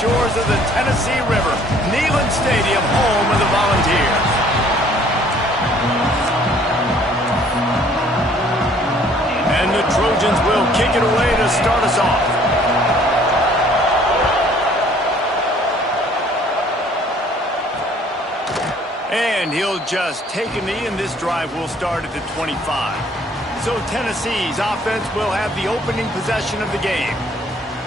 shores of the Tennessee River, Neyland Stadium, home of the Volunteers. And the Trojans will kick it away to start us off. And he'll just take a knee, and this drive will start at the 25. So Tennessee's offense will have the opening possession of the game.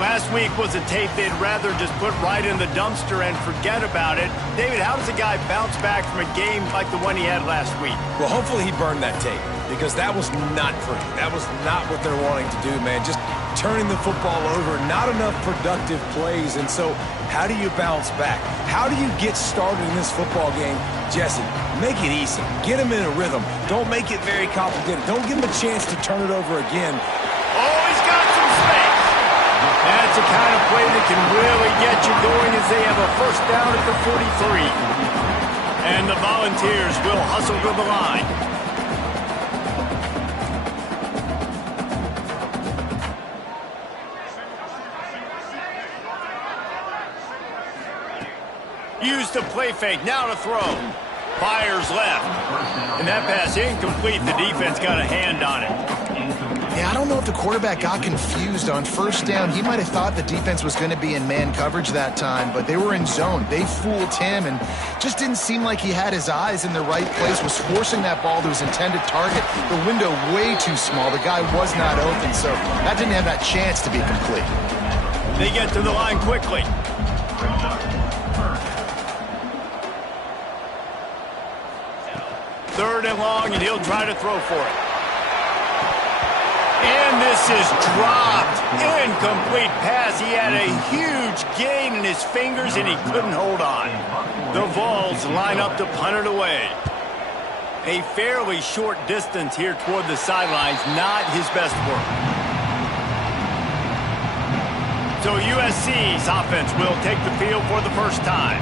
Last week was a tape they'd rather just put right in the dumpster and forget about it. David, how does a guy bounce back from a game like the one he had last week? Well, hopefully he burned that tape, because that was not pretty. That was not what they're wanting to do, man. Just turning the football over, not enough productive plays. And so how do you bounce back? How do you get started in this football game? Jesse, make it easy. Get him in a rhythm. Don't make it very complicated. Don't give him a chance to turn it over again. Oh, he's got some space. That's the kind of play that can really get you going as they have a first down at the 43. And the Volunteers will hustle to the line. Used to play fake, now to throw. Fires left. And that pass incomplete. The defense got a hand on it. Yeah, I don't know if the quarterback got confused on first down. He might have thought the defense was going to be in man coverage that time, but they were in zone. They fooled him and just didn't seem like he had his eyes in the right place, was forcing that ball to his intended target. The window way too small. The guy was not open, so that didn't have that chance to be complete. They get to the line quickly. Third and long, and he'll try to throw for it. And this is dropped. Incomplete pass. He had a huge gain in his fingers, and he couldn't hold on. The Vols line up to punt it away. A fairly short distance here toward the sidelines. Not his best work. So USC's offense will take the field for the first time.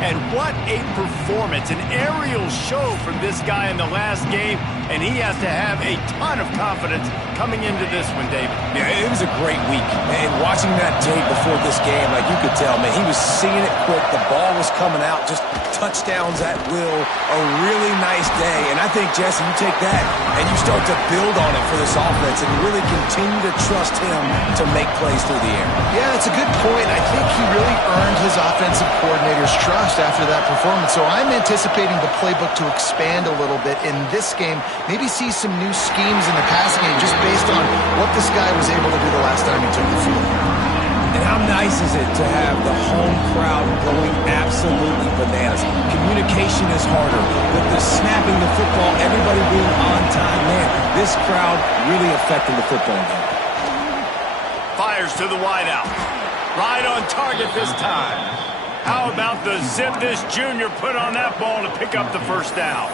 And what a performance, an aerial show from this guy in the last game, and he has to have a ton of confidence coming into this one, David. Yeah, it was a great week. And watching that tape before this game, like you could tell, man, he was seeing it quick. The ball was coming out, just touchdowns at will. A really nice day. And I think, Jesse, you take that and you start to build on it for this offense and really continue to trust him to make plays through the air. Yeah, that's a good point. I think he really earned his offensive coordinator's trust after that performance. So I'm anticipating the playbook to expand a little bit in this game. Maybe see some new schemes in the passing game just based on what this guy was able to do the last time he took the field. And how nice is it to have the home crowd going absolutely bananas? Communication is harder. The snapping the football, everybody being on time. Man, this crowd really affecting the football game. Fires to the wideout. Right on target this time. How about the zip this junior put on that ball to pick up the first down?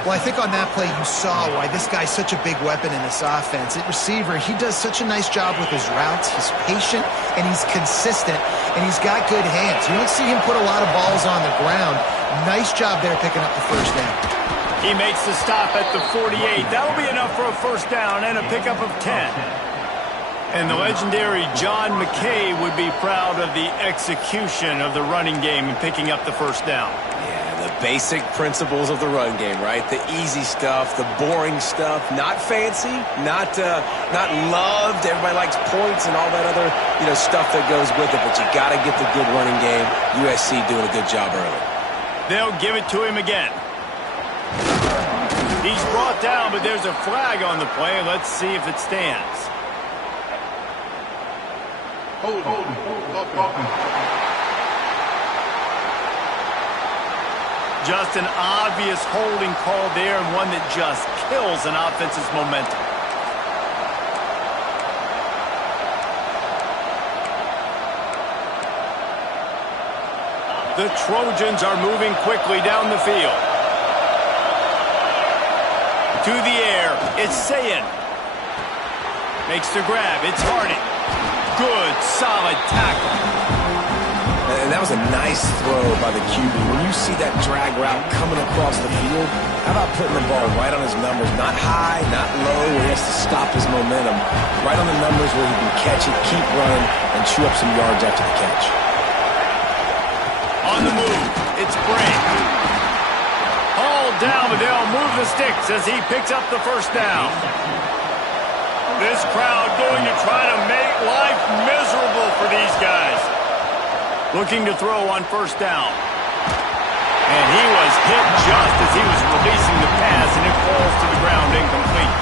Well, I think on that play you saw why this guy's such a big weapon in this offense. At receiver, he does such a nice job with his routes. He's patient, and he's consistent, and he's got good hands. You don't see him put a lot of balls on the ground. Nice job there picking up the first down. He makes the stop at the 48. That'll be enough for a first down and a pickup of 10. And the legendary John McKay would be proud of the execution of the running game and picking up the first down. The basic principles of the run game, right? The easy stuff, the boring stuff, not fancy, not loved. Everybody likes points and all that other, stuff that goes with it, but you got to get the good running game. USC doing a good job early. They'll give it to him again. He's brought down, but there's a flag on the play. Let's see if it stands. Hold. Just an obvious holding call there, and one that just kills an offense's momentum. The Trojans are moving quickly down the field. To the air, it's Sayin. Makes the grab, it's Harding. Good, solid tackle. And that was a nice throw by the QB. When you see that drag route coming across the field, how about putting the ball right on his numbers? Not high, not low, where he has to stop his momentum. Right on the numbers where he can catch it, keep running, and chew up some yards after the catch. On the move, it's Bray. Hauled down, but they'll move the sticks as he picks up the first down. This crowd going to try to make life miserable for these guys. Looking to throw on first down. And he was hit just as he was releasing the pass, and it falls to the ground incomplete.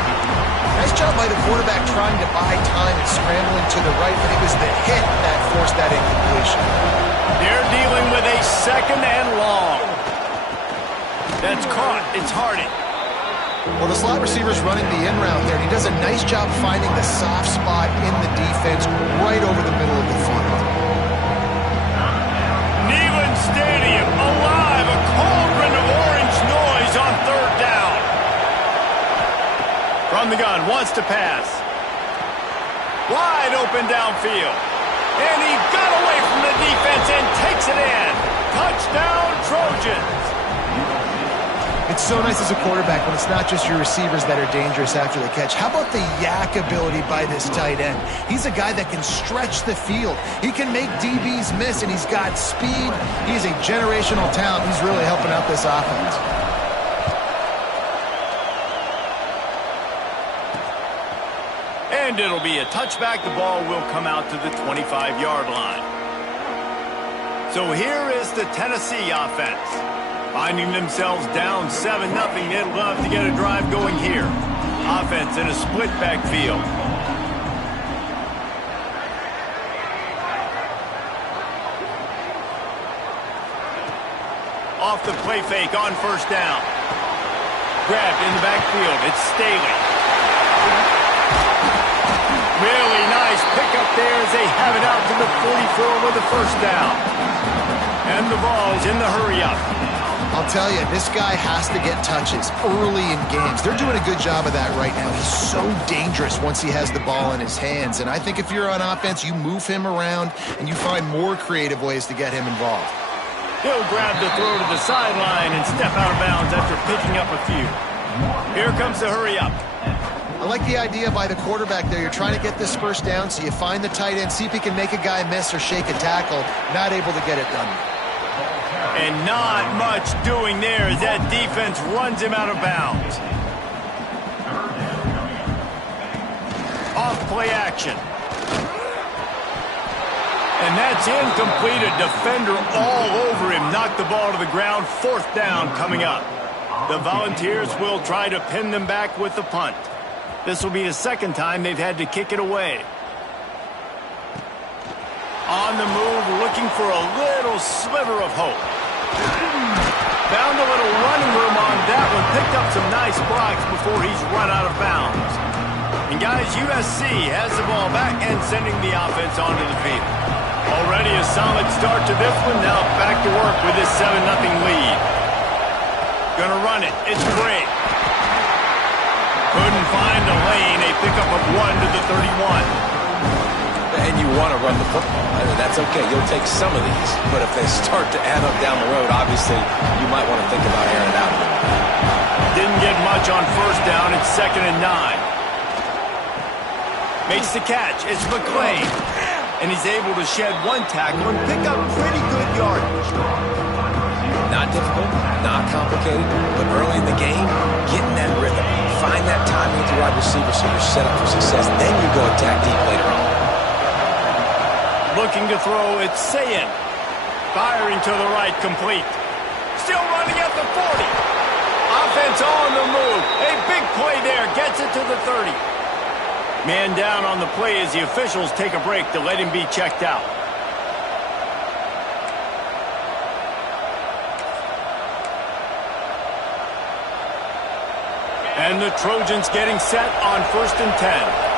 Nice job by the quarterback trying to buy time and scrambling to the right, but it was the hit that forced that incompletion. They're dealing with a second and long. That's caught. It's Hardy. Well, the slot receiver's running the in route there, and he does a nice job finding the soft spot in the defense right over the middle of the field. Neyland Stadium alive, a cauldron of orange noise on third down. From the gun, wants to pass. Wide open downfield. And he got away from the defense and takes it in. Touchdown, Trojans. It's so nice as a quarterback when it's not just your receivers that are dangerous after the catch. How about the yak ability by this tight end? He's a guy that can stretch the field. He can make DBs miss, and he's got speed. He's a generational talent. He's really helping out this offense. And it'll be a touchback. The ball will come out to the 25-yard line. So here is the Tennessee offense. Finding themselves down 7-0, they'd love to get a drive going here. Offense in a split backfield. Off the play fake on first down. Grabbed in the backfield. It's Staley. Really nice pickup there as they have it out to the 44 with the first down. And the ball's in the hurry-up. I'll tell you, this guy has to get touches early in games. They're doing a good job of that right now. He's so dangerous once he has the ball in his hands. And I think if you're on offense, you move him around and you find more creative ways to get him involved. He'll grab the throw to the sideline and step out of bounds after picking up a few. Here comes the hurry-up. I like the idea by the quarterback there. You're trying to get this first down, so you find the tight end, see if he can make a guy miss or shake a tackle. Not able to get it done. And not much doing there as that defense runs him out of bounds. Off play action. And that's incomplete. A defender all over him. Knocked the ball to the ground. Fourth down coming up. The Volunteers will try to pin them back with the punt. This will be the second time they've had to kick it away. On the move, looking for a little sliver of hope. Found a little running room on that one. Picked up some nice blocks before he's run out of bounds. And guys, USC has the ball back and sending the offense onto the field. Already a solid start to this one. Now back to work with this 7-0 lead. Gonna run it. It's Bray. Couldn't find a lane. A pickup of 1 to the 31. And you want to run the football. That's okay. You'll take some of these. But if they start to add up down the road, obviously, you might want to think about airing it out. Didn't get much on first down. It's 2nd and 9. Makes the catch. It's McClain. And he's able to shed one tackle and pick up pretty good yardage. Not difficult, not complicated, but early in the game, getting that rhythm. Find that timing with the wide receiver so you're set up for success. Then you go attack deep later on. Looking to throw, it's Sayin. Firing to the right, complete. Still running at the 40. Offense on the move. A big play there, gets it to the 30. Man down on the play as the officials take a break to let him be checked out. And the Trojans getting set on 1st and 10.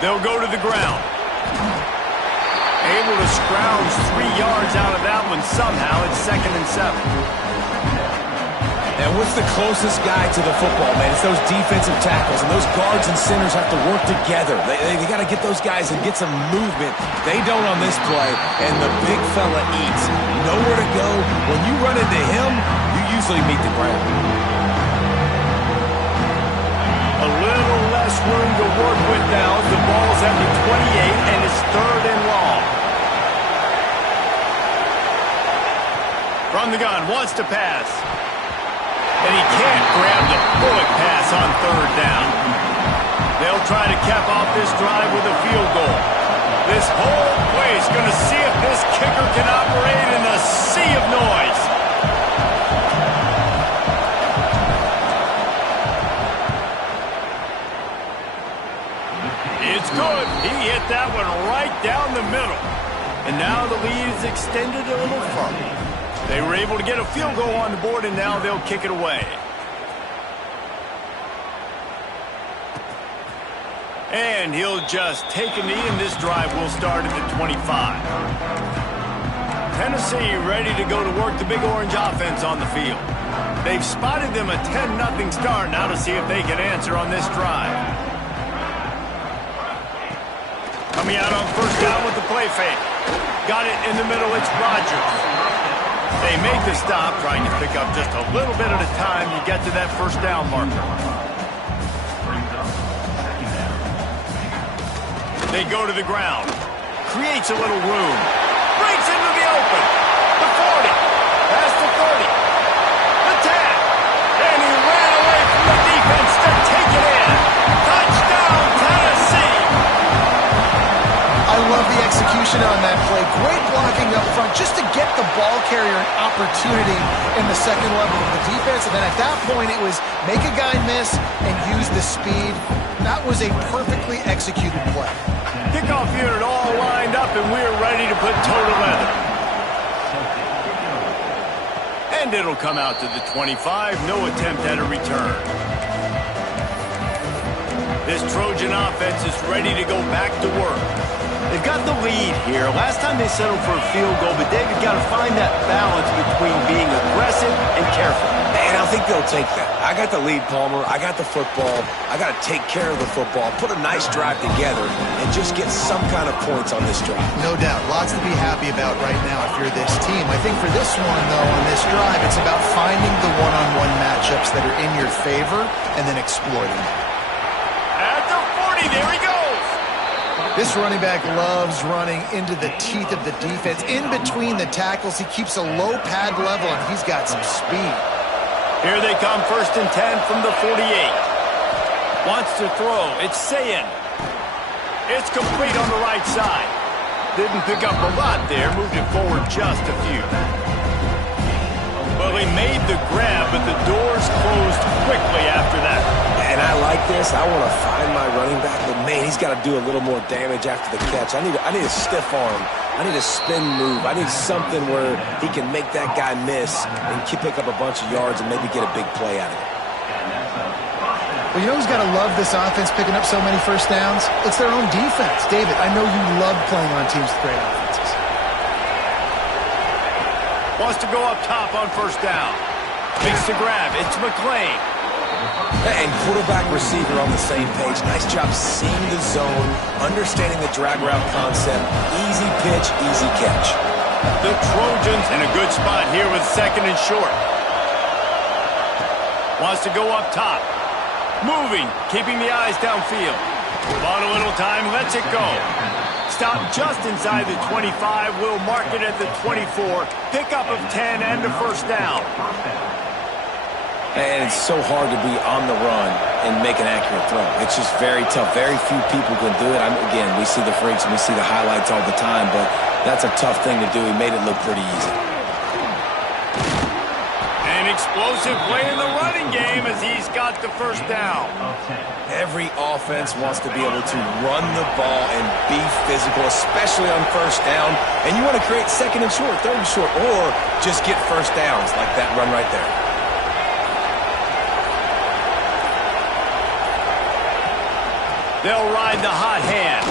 They'll go to the ground. Able to scrounge 3 yards out of that one somehow. It's 2nd and 7. And what's the closest guy to the football, man? It's those defensive tackles, and those guards and centers have to work together. They got to get those guys and get some movement. They don't on this play, and the big fella eats. Nowhere to go. When you run into him, you usually meet the ground. A little less room to work with now as the ball's at the 28 and it's 3rd and long. From the gun, wants to pass. And he can't grab the bullet pass on third down. They'll try to cap off this drive with a field goal. This whole place going to see if this kicker can operate in a sea of noise. It's good. He hit that one right down the middle. And now the lead is extended a little further. They were able to get a field goal on the board, and now they'll kick it away. And he'll just take a knee, and this drive will start at the 25. Tennessee ready to go to work the Big Orange offense on the field. They've spotted them a 10-0 start. Now to see if they can answer on this drive. Coming out on first down with the play fake. Got it in the middle, it's Rodgers. They make the stop, trying to pick up just a little bit at a time to get to that first down marker. They go to the ground. Creates a little room. Breaks into the open. The 40. Past the 30. The 10. And he ran away from the defense to take it in. Touchdown, Tennessee. I love the execution on that play. Great blocking up front just to get the ball carrier an opportunity in the second level of the defense. And then at that point, it was make a guy miss and use the speed. That was a perfectly executed play. Kickoff unit all lined up, and we're ready to put toe to leather. And it'll come out to the 25. No attempt at a return. This Trojan offense is ready to go back to work. They've got the lead here. Last time they settled for a field goal, but David got to find that balance between being aggressive and careful. And I think they'll take that. I got the lead, Palmer. I got the football. I got to take care of the football, put a nice drive together, and just get some kind of points on this drive. No doubt. Lots to be happy about right now if you're this team. I think for this one, though, on this drive, it's about finding the one-on-one matchups that are in your favor and then exploiting them. At the 40, there he goes. This running back loves running into the teeth of the defense. In between the tackles, he keeps a low pad level, and he's got some speed. Here they come, 1st and 10 from the 48. Wants to throw. It's Sayin. It's complete on the right side. Didn't pick up a lot there. Moved it forward just a few. Well, he made the grab, but the doors closed quickly after that. And I like this. I want to find my running back, but man, he's got to do a little more damage after the catch. I need a stiff arm. I need a spin move. I need something where he can make that guy miss and pick up a bunch of yards and maybe get a big play out of it. Well, you know who's got to love this offense picking up so many first downs? It's their own defense. David, I know you love playing on teams with great offenses. Wants to go up top on first down. Makes the grab. It's McClain. And quarterback receiver on the same page. Nice job seeing the zone, understanding the drag route concept. Easy pitch, easy catch. The Trojans in a good spot here with 2nd and short. Wants to go up top. Moving, keeping the eyes downfield. Bought a little time, lets it go. Stop just inside the 25. We'll mark it at the 24. Pickup of 10 and a first down. And it's so hard to be on the run and make an accurate throw. It's just very tough. Very few people can do it. Again, we see the freaks and we see the highlights all the time, but that's a tough thing to do. He made it look pretty easy. An explosive play in the running game as he's got the first down. Every offense wants to be able to run the ball and be physical, especially on first down. And you want to create 2nd and short, 3rd and short, or just get first downs like that run right there. They'll ride the hot hand.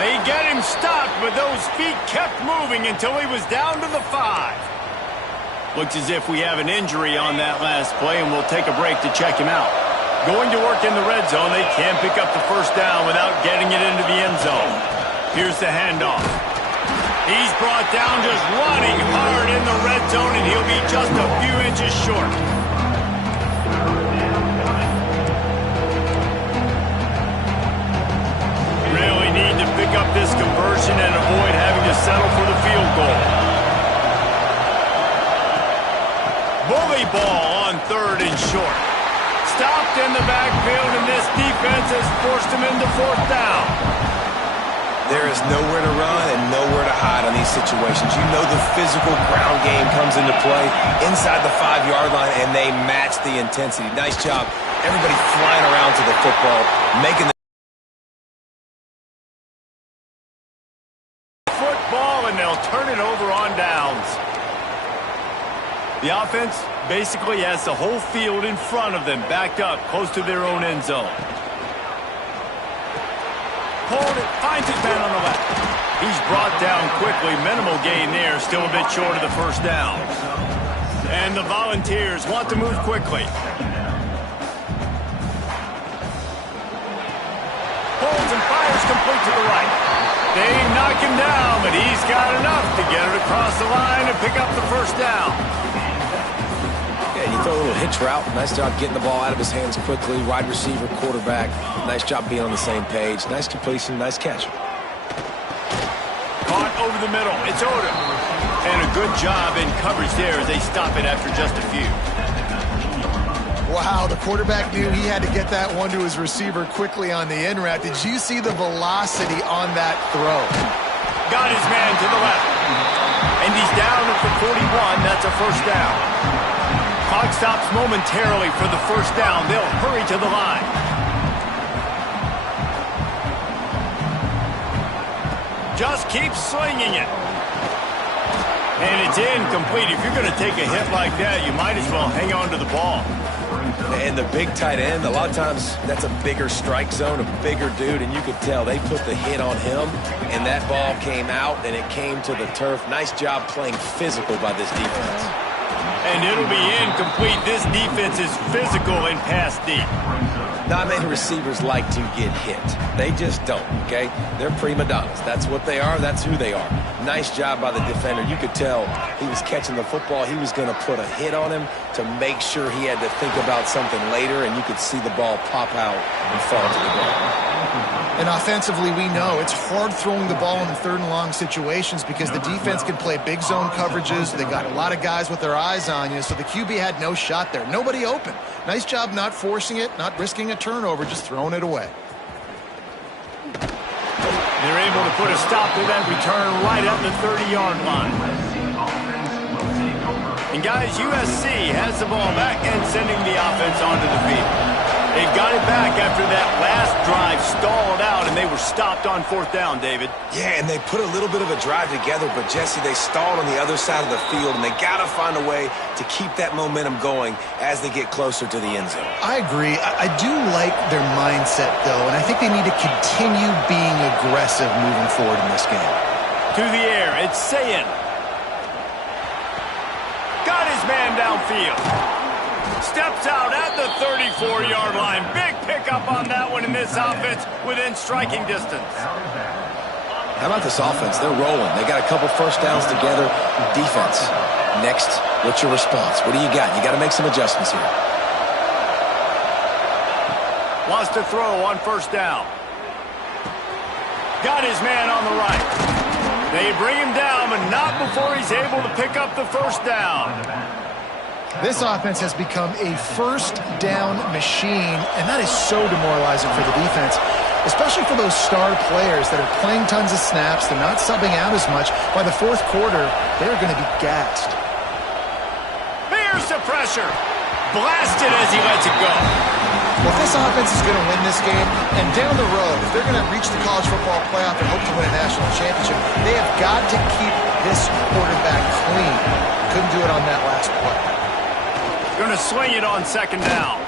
They get him stopped, but those feet kept moving until he was down to the 5. Looks as if we have an injury on that last play, and we'll take a break to check him out. Going to work in the red zone, they can't pick up the first down without getting it into the end zone. Here's the handoff. He's brought down just running hard in the red zone, and he'll be just a few inches short. Really need to pick up this conversion and avoid having to settle for the field goal. ball on 3rd and short. Stopped in the backfield, and this defense has forced him into 4th down. There is nowhere to run and nowhere to hide on these situations. You know the physical ground game comes into play inside the 5-yard line, and they match the intensity. Nice job. Everybody flying around to the football, making the football, and they'll turn it over on downs. The offense basically has the whole field in front of them, backed up close to their own end zone. Hold it, finds his man on the left. He's brought down quickly. Minimal gain there, still a bit short of the 1st down. And the Volunteers want to move quickly. Holds and fires complete to the right. They knock him down, but he's got enough to get it across the line and pick up the 1st down. Yeah, you throw a little hitch route. Nice job getting the ball out of his hands quickly. Wide receiver, quarterback. Nice job being on the same page. Nice completion, nice catch. Caught over the middle. It's Odom. And a good job in coverage there as they stop it after just a few. Wow, the quarterback knew he had to get that one to his receiver quickly on the in route. Did you see the velocity on that throw? Got his man to the left. And he's down at the 41. That's a 1st down. Clock stops momentarily for the 1st down. They'll hurry to the line. Just keep slinging it. And it's incomplete. If you're going to take a hit like that, you might as well hang on to the ball. And the big tight end, a lot of times that's a bigger strike zone, a bigger dude, and you could tell they put the hit on him, and that ball came out, and it came to the turf. Nice job playing physical by this defense. And it'll be incomplete. This defense is physical and pass deep. Not many receivers like to get hit. They just don't, okay? They're prima donnas. That's what they are. That's who they are. Nice job by the defender. You could tell he was catching the football. He was going to put a hit on him to make sure he had to think about something later, and you could see the ball pop out and fall to the ground. And offensively, we know it's hard throwing the ball in the 3rd and long situations because the defense can play big zone coverages. They got a lot of guys with their eyes on you, so the QB had no shot there. Nobody open. Nice job not forcing it, not risking a turnover, just throwing it away. They're able to put a stop to that return right at the 30-yard line. And guys, USC has the ball back and sending the offense onto the field. They got it back after that last drive stalled out, and they were stopped on 4th down, David. Yeah, and they put a little bit of a drive together, but, Jesse, they stalled on the other side of the field, and they got to find a way to keep that momentum going as they get closer to the end zone. I agree. I do like their mindset, though, and I think they need to continue being aggressive moving forward in this game. To the air, it's Sayin. Got his man downfield. Steps out at the 34-yard line. Big pickup on that one, in this offense within striking distance. How about this offense? They're rolling. They got a couple 1st downs together. Defense. Next, what's your response? What do you got? You got to make some adjustments here. Wants to throw on 1st down. Got his man on the right. They bring him down, but not before he's able to pick up the 1st down. This offense has become a 1st down machine, and that is so demoralizing for the defense, especially for those star players that are playing tons of snaps. They're not subbing out as much. By the 4th quarter, they're going to be gassed. Here's the pressure. Blasted as he lets it go. Well, if this offense is going to win this game, and down the road, if they're going to reach the college football playoff and hope to win a national championship, they have got to keep this quarterback clean. Couldn't do it on that last play. Going to swing it on 2nd down.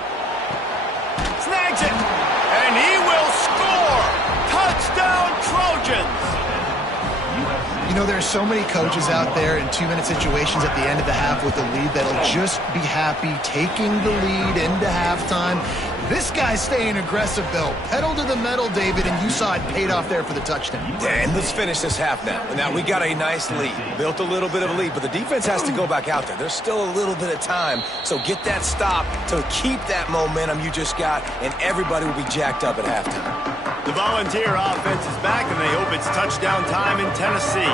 Snags it. And he will score. Touchdown, Trojans. You know, there are so many coaches out there in 2-minute situations at the end of the half with the lead that'll just be happy taking the lead into halftime. This guy's staying aggressive, though. Pedal to the metal, David, and you saw it paid off there for the touchdown. Yeah, and let's finish this half now. Now, we got a nice lead. Built a little bit of a lead, but the defense has to go back out there. There's still a little bit of time, so get that stop to keep that momentum you just got, and everybody will be jacked up at halftime. The Volunteer offense is back, and they hope it's touchdown time in Tennessee.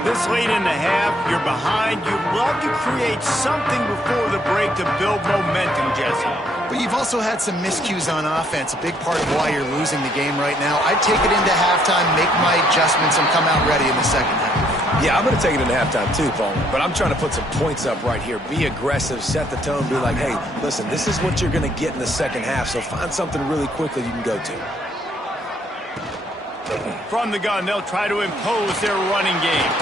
This late in the half, you're behind. You'd love to create something before the break to build momentum, Jesse. But you've also had some miscues on offense, a big part of why you're losing the game right now. I'd take it into halftime, make my adjustments, and come out ready in the second half. Yeah, I'm going to take it into halftime too, Paul. But I'm trying to put some points up right here. Be aggressive, set the tone, be like, hey, listen, this is what you're going to get in the second half, so find something really quickly you can go to. From the gun, they'll try to impose their running game.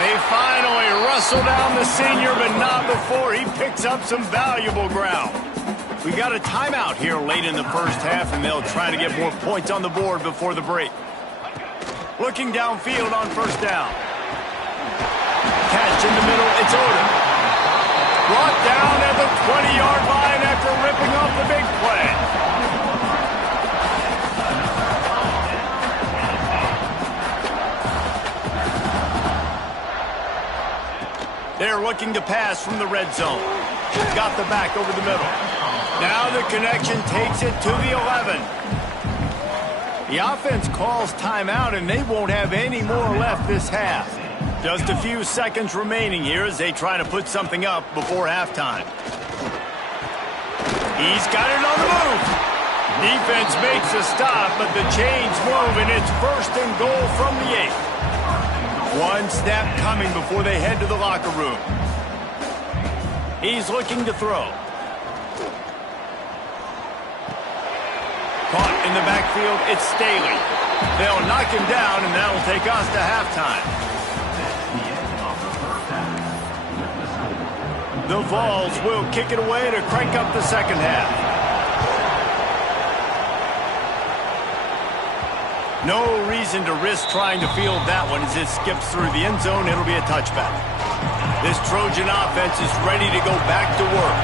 They finally wrestle down the senior, but not before he picks up some valuable ground. We got a timeout here late in the first half, and they'll try to get more points on the board before the break. Looking downfield on first down. Catch in the middle, it's Odom. Brought down at the 20-yard line after ripping off the big play. They're looking to pass from the red zone. Got the back over the middle. Now the connection takes it to the 11. The offense calls timeout, and they won't have any more left this half. Just a few seconds remaining here as they try to put something up before halftime. He's got it on the move. Defense makes a stop, but the chains move, and it's first and goal from the 8. One snap coming before they head to the locker room. He's looking to throw. Caught in the backfield, it's Staley. They'll knock him down, and that'll take us to halftime. The Vols will kick it away to crank up the second half. No reason to risk trying to field that one as it skips through the end zone. It'll be a touchback. This Trojan offense is ready to go back to work.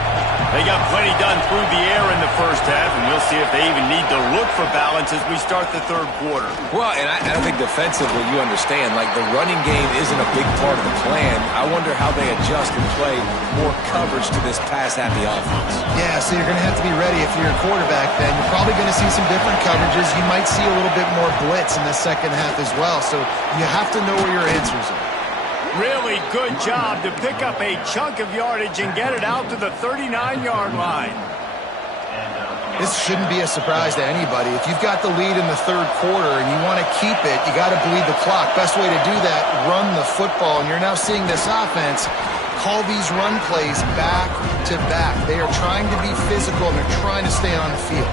They got plenty done through the air in the first half, and we'll see if they even need to look for balance as we start the third quarter. Well, and I think defensively, you understand, like the running game isn't a big part of the plan. I wonder how they adjust and play more coverage to this pass-happy offense. Yeah, so you're going to have to be ready if you're a quarterback then. You're probably going to see some different coverages. You might see a little bit more blitz in the second half as well, so you have to know where your answers are. Really good job to pick up a chunk of yardage and get it out to the 39-yard line. This shouldn't be a surprise to anybody. If you've got the lead in the third quarter and you want to keep it, you got to bleed the clock. Best way to do that, run the football. And you're now seeing this offense call these run plays back to back. They are trying to be physical and they're trying to stay on the field.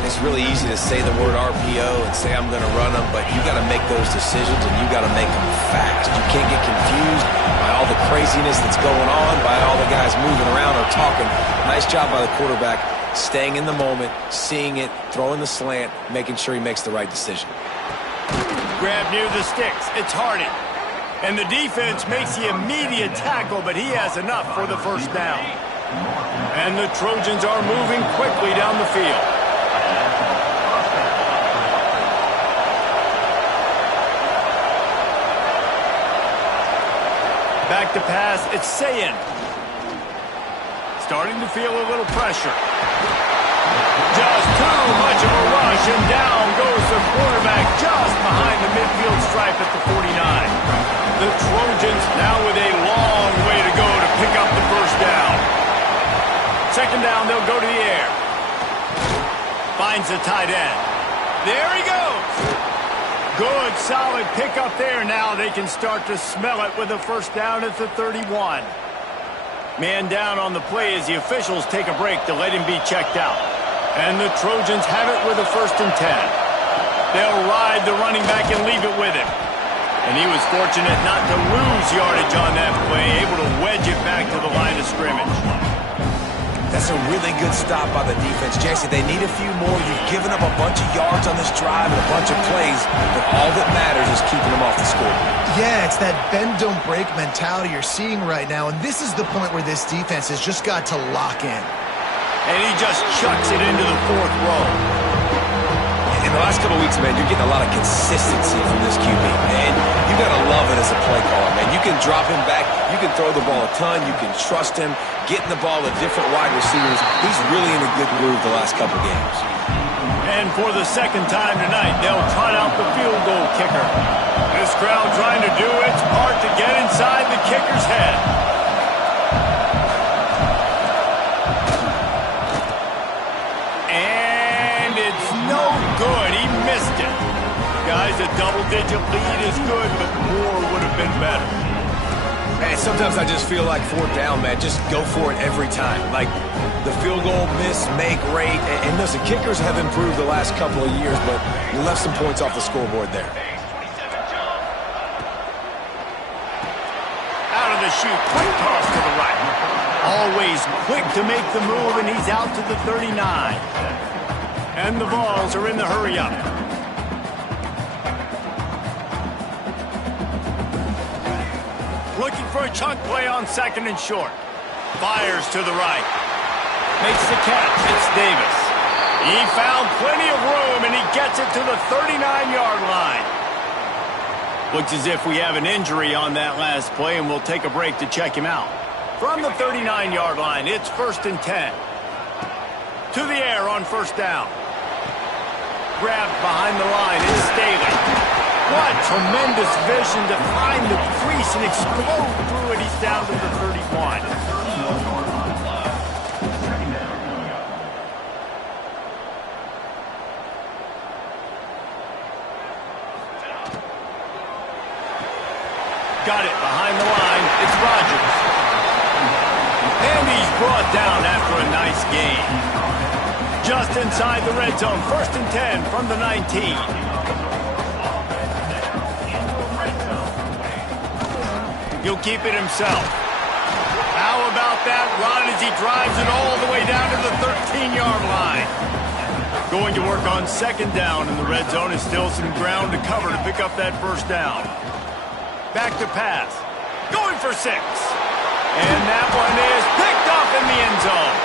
It's really easy to say the word RPO and say I'm going to run them, but you got to make those decisions and you got to make them fast. You can't get confused by all the craziness that's going on, by all the guys moving around or talking. Nice job by the quarterback, staying in the moment, seeing it, throwing the slant, making sure he makes the right decision. Grab near the sticks. It's Hardy. And the defense makes the immediate tackle, but he has enough for the first down. And the Trojans are moving quickly down the field. Back to pass, it's Sayin. Starting to feel a little pressure. Just too much of a rush, and down goes the quarterback just behind the midfield stripe at the 49. The Trojans now with a long way to go to pick up the first down. Second down, they'll go to the air. Finds the tight end. There he goes. Good, solid pickup there. Now they can start to smell it with a first down at the 31. Man down on the play as the officials take a break to let him be checked out. And the Trojans have it with a first and 10. They'll ride the running back and leave it with him. And he was fortunate not to lose yardage on that play, able to wedge it back to the line of scrimmage. That's a really good stop by the defense. Jesse, they need a few more. You've given up a bunch of yards on this drive and a bunch of plays, but all that matters is keeping them off the scoreboard. Yeah, it's that bend, don't break mentality you're seeing right now, and this is the point where this defense has just got to lock in. And he just chucks it into the fourth row. In the last couple of weeks, man, you're getting a lot of consistency from this QB, man. You got to love it as a play caller, man. You can drop him back. You can throw the ball a ton. You can trust him. Getting the ball to different wide receivers. He's really in a good groove the last couple games. And for the second time tonight, they'll trot out the field goal kicker. This crowd trying to do its part to get inside the kicker's head. And it's no good. He missed it. Guys, a double-digit lead is good, but more would have been better. Hey, sometimes I just feel like fourth down, man. Just go for it every time. Like the field goal miss, make rate. And listen, kickers have improved the last couple of years, but you left some points off the scoreboard there. Out of the chute, quick toss to the right. Always quick to make the move, and he's out to the 39. And the Vols are in the hurry-up. Looking for a chunk play on second and short. Fires to the right. Makes the catch. It's Davis. He found plenty of room, and he gets it to the 39-yard line. Looks as if we have an injury on that last play, and we'll take a break to check him out. From the 39-yard line, it's 1st and 10. To the air on first down. Grabbed behind the line, it's Staley. What tremendous vision to find the crease and explode through it. He's down to the 31. Got it behind the line. It's Rodgers. And he's brought down after a nice gain. Just inside the red zone. 1st and 10 from the 19. He'll keep it himself. How about that run as he drives it all the way down to the 13-yard line? Going to work on second down in the red zone. Is still some ground to cover to pick up that first down. Back to pass. Going for 6. And that one is picked up in the end zone.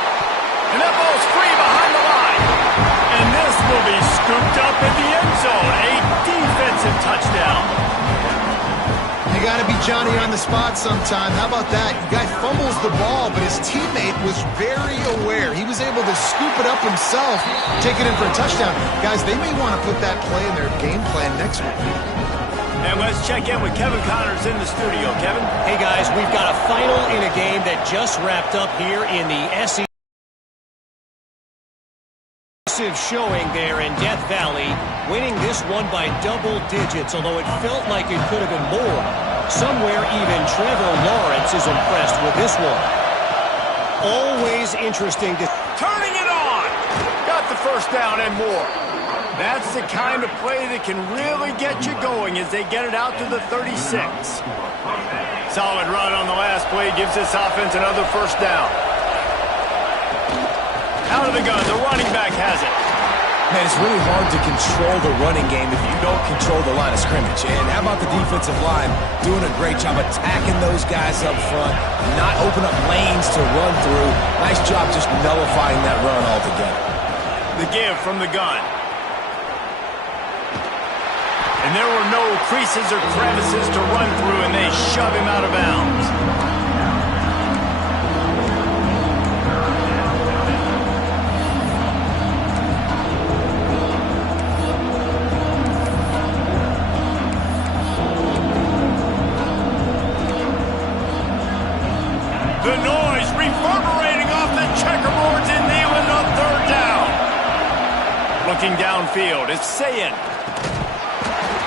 And that ball's free behind the line. And this will be scooped up in the end zone. A defensive touchdown. You got to be Johnny on the spot sometime. How about that? The guy fumbles the ball, but his teammate was very aware. He was able to scoop it up himself, take it in for a touchdown. Guys, they may want to put that play in their game plan next week. And let's check in with Kevin Connors in the studio. Kevin? Hey, guys, we've got a final in a game that just wrapped up here in the SEC. Showing there in Death Valley, winning this one by double digits, although it felt like it could have been more. Somewhere even Trevor Lawrence is impressed with this one. Always interesting to... Turning it on! Got the first down and more. That's the kind of play that can really get you going as they get it out to the 36. Solid run on the last play gives this offense another first down. Out of the gun, the running back has it. Man, it's really hard to control the running game if you don't control the line of scrimmage. And how about the defensive line doing a great job attacking those guys up front, not open up lanes to run through. Nice job just nullifying that run altogether. The give from the gun. And there were no creases or crevices to run through, and they shove him out of bounds. The noise reverberating off the checkerboards in Neyland on third down. Looking downfield, it's Sayin.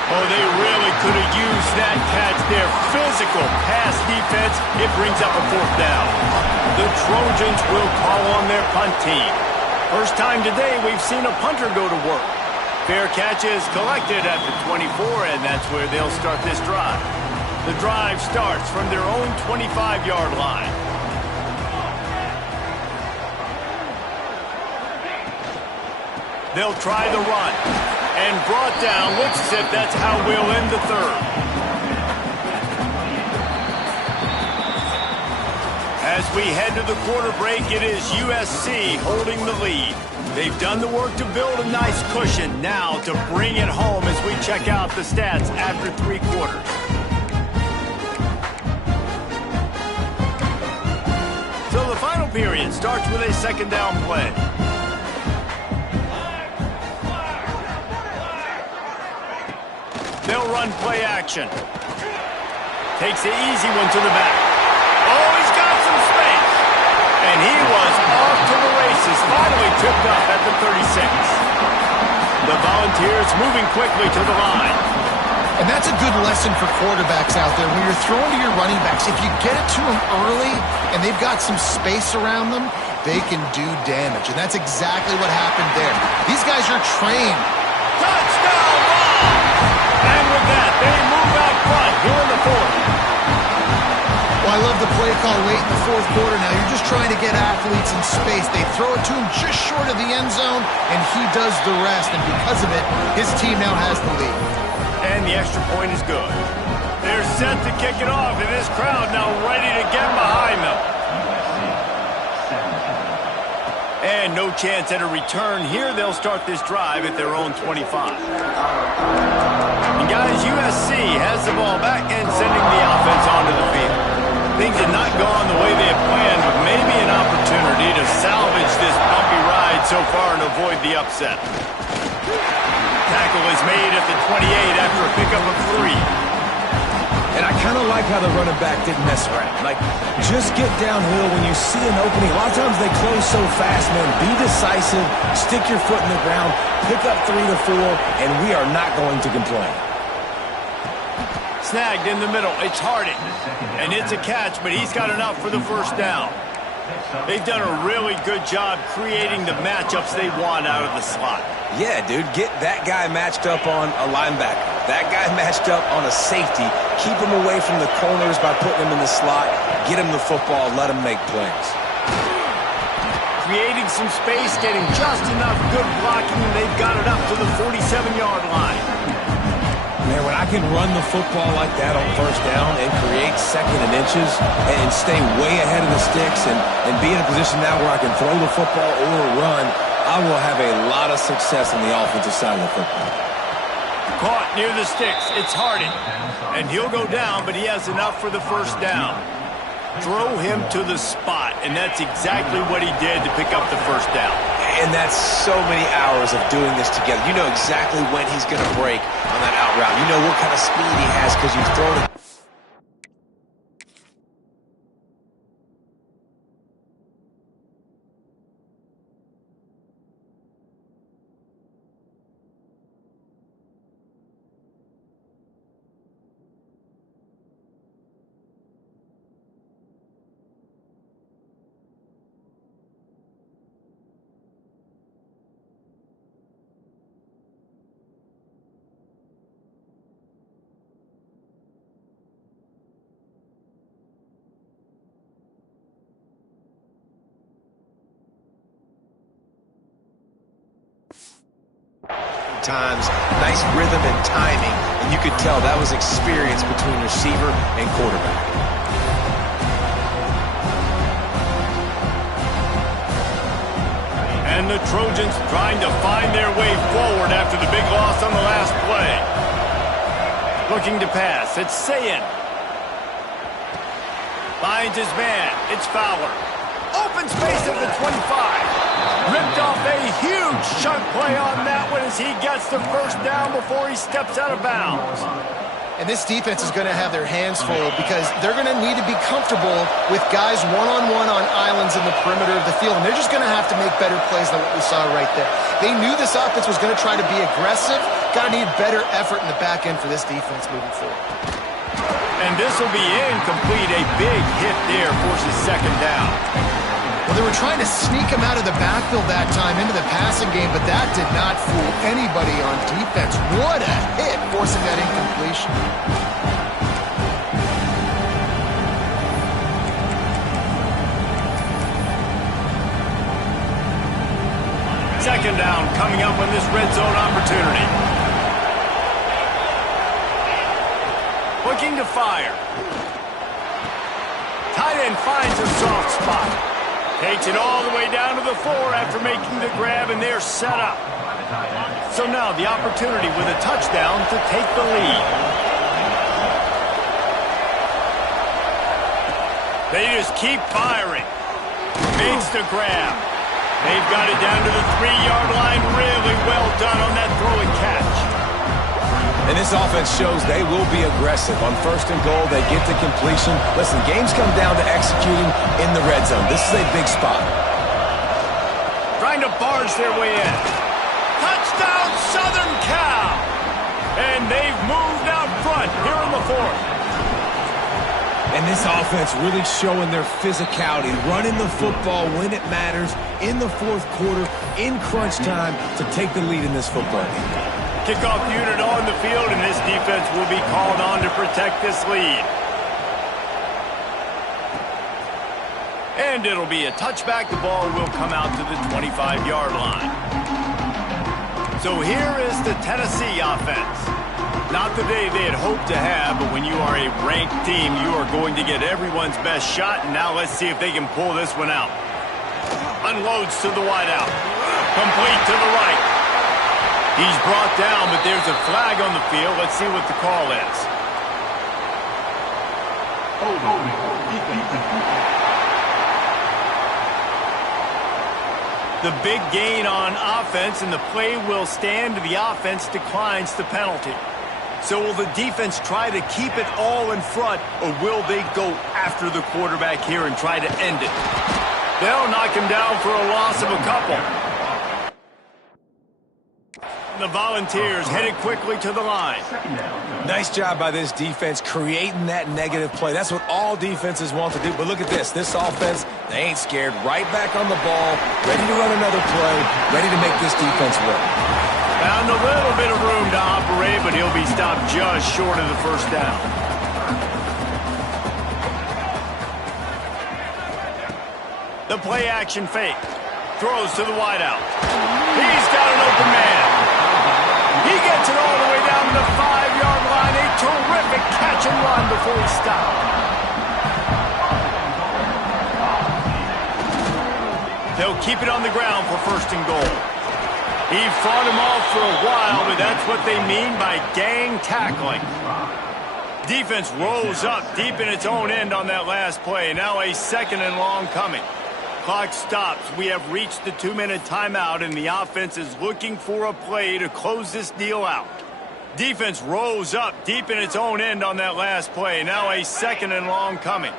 Oh, they really could have used that catch there. Physical pass defense. It brings up a fourth down. The Trojans will call on their punt team. First time today we've seen a punter go to work. Fair catch is collected at the 24, and that's where they'll start this drive. The drive starts from their own 25-yard line. They'll try the run. And brought down. Looks as if that's how we'll end the third. As we head to the quarter break, it is USC holding the lead. They've done the work to build a nice cushion. Now to bring it home as we check out the stats after 3 quarters. So the final period starts with a second down play. run play action. Takes the easy one to the back. Oh, he's got some space. And he was off to the races, finally tripped up at the 36. The Volunteers moving quickly to the line. And that's a good lesson for quarterbacks out there. When you're throwing to your running backs, if you get it to them early and they've got some space around them, they can do damage. And that's exactly what happened there. These guys are trained. Touchdown ball! And with that, they move out front here in the fourth. Well, I love the play call late in the fourth quarter. Now you're just trying to get athletes in space. They throw it to him just short of the end zone, and he does the rest. And because of it, his team now has the lead. And the extra point is good. They're set to kick it off, and this crowd now ready to get behind them. And no chance at a return here. They'll start this drive at their own 25. And guys, USC has the ball back and sending the offense onto the field. Things had not gone the way they had planned, but maybe an opportunity to salvage this bumpy ride so far and avoid the upset. Tackle is made at the 28 after a pickup of 3. And I kind of like how the running back didn't mess around. Like, just get downhill when you see an opening. A lot of times they close so fast, man. Be decisive, stick your foot in the ground, pick up 3 to 4, and we are not going to complain. Snagged in the middle. It's Harding. And it's a catch, but he's got enough for the first down. They've done a really good job creating the matchups they want out of the slot. Yeah, dude, get that guy matched up on a linebacker. That guy matched up on a safety. Keep him away from the corners by putting him in the slot. Get him the football. Let him make plays. Creating some space, getting just enough good blocking, and they've got it up to the 47-yard line. Man, when I can run the football like that on first down and create second and inches and stay way ahead of the sticks and be in a position now where I can throw the football or run, I will have a lot of success on the offensive side of the football. Caught near the sticks. It's Harding. And he'll go down, but he has enough for the first down. Throw him to the spot, and that's exactly what he did to pick up the first down. And that's so many hours of doing this together. You know exactly when he's going to break on that out route. You know what kind of speed he has because you've thrown it. Times, nice rhythm and timing, and you could tell that was experience between receiver and quarterback. And the Trojans trying to find their way forward after the big loss on the last play. Looking to pass, it's Sayin. Finds his man, it's Fowler. Open space at the 25. Ripped off a huge chunk play on that one as he gets the first down before he steps out of bounds. And this defense is going to have their hands full because they're going to need to be comfortable with guys one-on-one on islands in the perimeter of the field. And they're just going to have to make better plays than what we saw right there. They knew this offense was going to try to be aggressive. Got to need better effort in the back end for this defense moving forward. And this will be incomplete. A big hit there forces second down. Well, they were trying to sneak him out of the backfield that time into the passing game, but that did not fool anybody on defense. What a hit, forcing that incompletion. Second down coming up on this red zone opportunity. Looking to fire. Tight end finds a soft spot. Takes it all the way down to the 4 after making the grab, and they're set up. So now the opportunity with a touchdown to take the lead. They just keep firing. Makes the grab. They've got it down to the 3-yard line. Really well done on that throw and catch. And this offense shows they will be aggressive. On first and goal, they get the completion. Listen, games come down to executing in the red zone. This is a big spot. Trying to barge their way in. Touchdown, Southern Cal! And they've moved out front here in the fourth. And this offense really showing their physicality, running the football when it matters, in the fourth quarter, in crunch time, to take the lead in this football game. Kickoff unit on the field, and this defense will be called on to protect this lead. And it'll be a touchback. The ball will come out to the 25-yard line. So here is the Tennessee offense. Not the day they had hoped to have, but when you are a ranked team, you are going to get everyone's best shot. And now let's see if they can pull this one out. Unloads to the wideout. Complete to the right. He's brought down, but there's a flag on the field. Let's see what the call is. The big gain on offense, and the play will stand. The offense declines the penalty. So will the defense try to keep it all in front, or will they go after the quarterback here and try to end it? They'll knock him down for a loss of a couple. The Volunteers headed quickly to the line. Nice job by this defense creating that negative play. That's what all defenses want to do. But look at this. This offense, they ain't scared. Right back on the ball, ready to run another play, ready to make this defense work. Found a little bit of room to operate, but he'll be stopped just short of the first down. The play action fake. Throws to the wideout. He's got an open man. He gets it all the way down to the 5-yard line. A terrific catch and run before he stopped. They'll keep it on the ground for first and goal. He fought him off for a while, but that's what they mean by gang tackling. Defense rolls up deep in its own end on that last play. Now a second and long coming. Clock stops. We have reached the 2-minute timeout, and the offense is looking for a play to close this deal out. Defense rolls up deep in its own end on that last play. Now a second and long coming.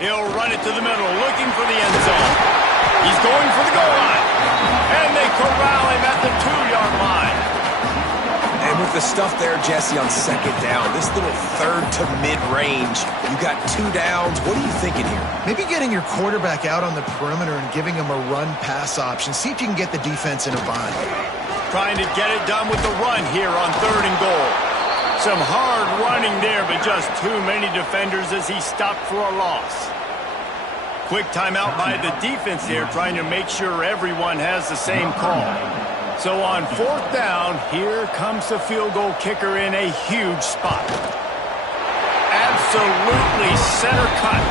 He'll run it to the middle, looking for the end zone. He's going for the goal line. And they corral him at the 2-yard line. And with the stuff there, Jesse, on second down, this little third to mid-range, you got 2 downs. What are you thinking here? Maybe getting your quarterback out on the perimeter and giving him a run-pass option. See if you can get the defense in a bind. Trying to get it done with the run here on third and goal. Some hard running there, but just too many defenders as he stopped for a loss. Quick timeout by the defense there, trying to make sure everyone has the same call. So on fourth down, here comes the field goal kicker in a huge spot. Absolutely center cut.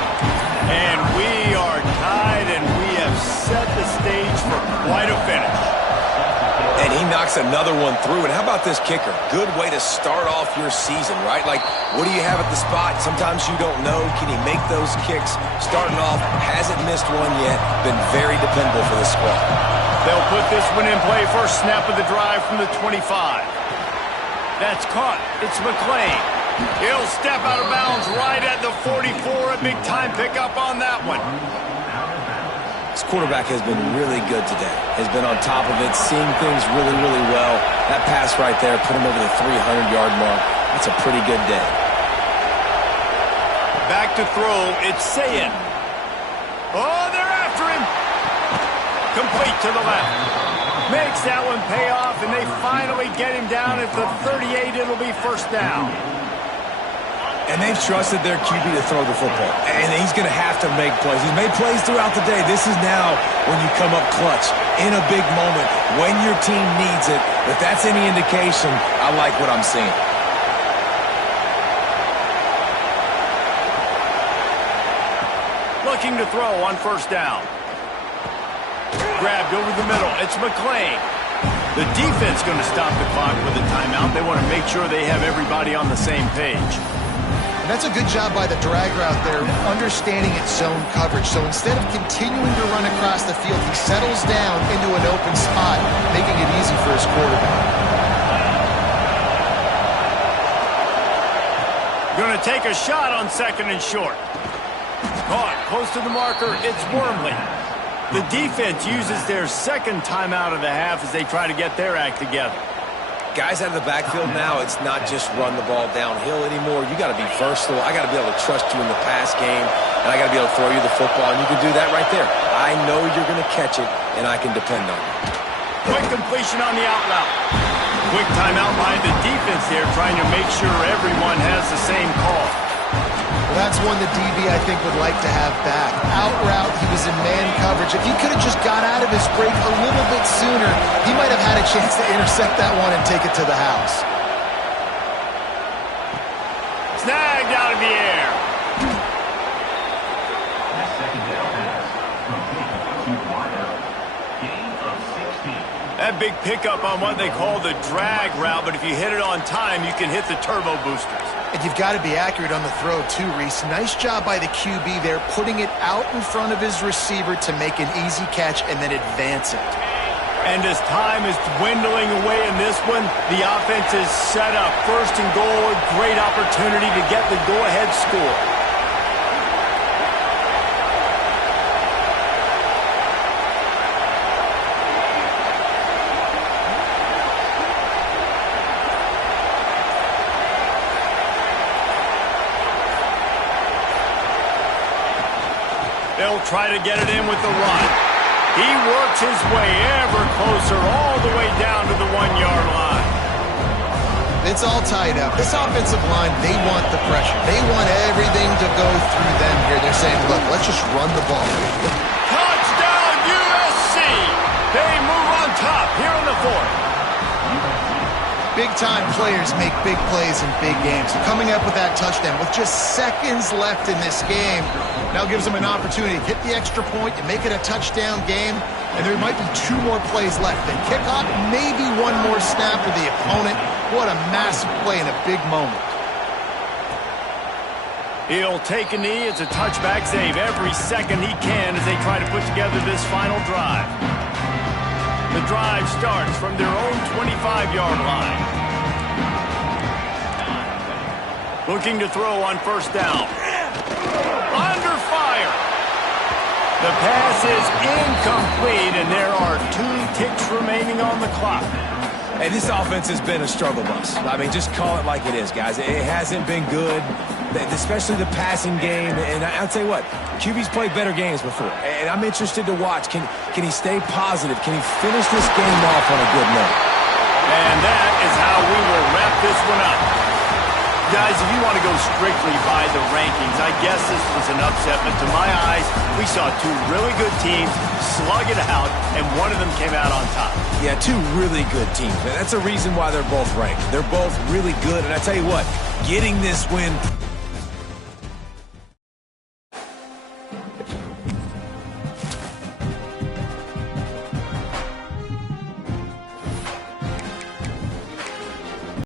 And we are tied, and we have set the stage for quite a finish. And he knocks another one through. And how about this kicker? Good way to start off your season, right? Like, what do you have at the spot? Sometimes you don't know. Can he make those kicks? Starting off, hasn't missed one yet. Been very dependable for the squad. They'll put this one in play. First snap of the drive from the 25. That's caught. It's McClain. He'll step out of bounds right at the 44. A big-time pickup on that one. This quarterback has been really good today. Has been on top of it, seeing things really, really well. That pass right there put him over the 300-yard mark. That's a pretty good day. Back to throw. It's Sayin. Oh, they're after him. Complete to the left. Makes that one pay off, and they finally get him down at the 38. It'll be first down. And they've trusted their QB to throw the football. And he's going to have to make plays. He's made plays throughout the day. This is now when you come up clutch in a big moment when your team needs it. If that's any indication, I like what I'm seeing. Looking to throw on first down. Grabbed over the middle. It's McClain. The defense going to stop the clock with a timeout. They want to make sure they have everybody on the same page. And that's a good job by the drag route there, understanding its zone coverage. So instead of continuing to run across the field, he settles down into an open spot, making it easy for his quarterback. Going to take a shot on 2nd and short. Caught close to the marker. It's Wormley. The defense uses their 2nd timeout of the half as they try to get their act together. Guys out of the backfield now, it's not just run the ball downhill anymore. You got to be versatile. I got to be able to trust you in the pass game, and I got to be able to throw you the football, and you can do that right there. I know you're going to catch it, and I can depend on you. Quick completion on the out route. Quick timeout by the defense there, trying to make sure everyone has the same call. Well, that's one the DB, I think, would like to have back. Out route, he was in man coverage. If he could have just got out of his break a little bit sooner, he might have had a chance to intercept that one and take it to the house. Snagged out of the air. That big pickup on what they call the drag route, but if you hit it on time, you can hit the turbo boosters. And you've got to be accurate on the throw, too, Reese. Nice job by the QB there, putting it out in front of his receiver to make an easy catch and then advance it. And as time is dwindling away in this one, the offense is set up. 1st and goal, a great opportunity to get the go-ahead score. They'll try to get it in with the run. He works his way ever closer all the way down to the 1-yard line. It's all tied up. This offensive line, they want the pressure. They want everything to go through them here. They're saying, look, let's just run the ball. Touchdown, USC! They move on top here in the 4th. Big-time players make big plays in big games. Coming up with that touchdown with just seconds left in this game now gives them an opportunity to hit the extra point and make it a touchdown game, and there might be 2 more plays left. Then kickoff, maybe 1 more snap for the opponent. What a massive play in a big moment. He'll take a knee. It's a touchback save every second he can as they try to put together this final drive. The drive starts from their own 25-yard line. Looking to throw on 1st down. Under fire. The pass is incomplete, and there are 2 ticks remaining on the clock. Hey, this offense has been a struggle bus. I mean, just call it like it is, guys. It hasn't been good, especially the passing game. And I'll tell you what, QB's played better games before. And I'm interested to watch. Can he stay positive? Can he finish this game off on a good note? And that is how we will wrap this one up. Guys, if you want to go strictly by the rankings, I guess this was an upset, but to my eyes, we saw 2 really good teams slug it out, and one of them came out on top. Yeah, 2 really good teams. And that's a reason why they're both ranked. They're both really good, and I tell you what, getting this win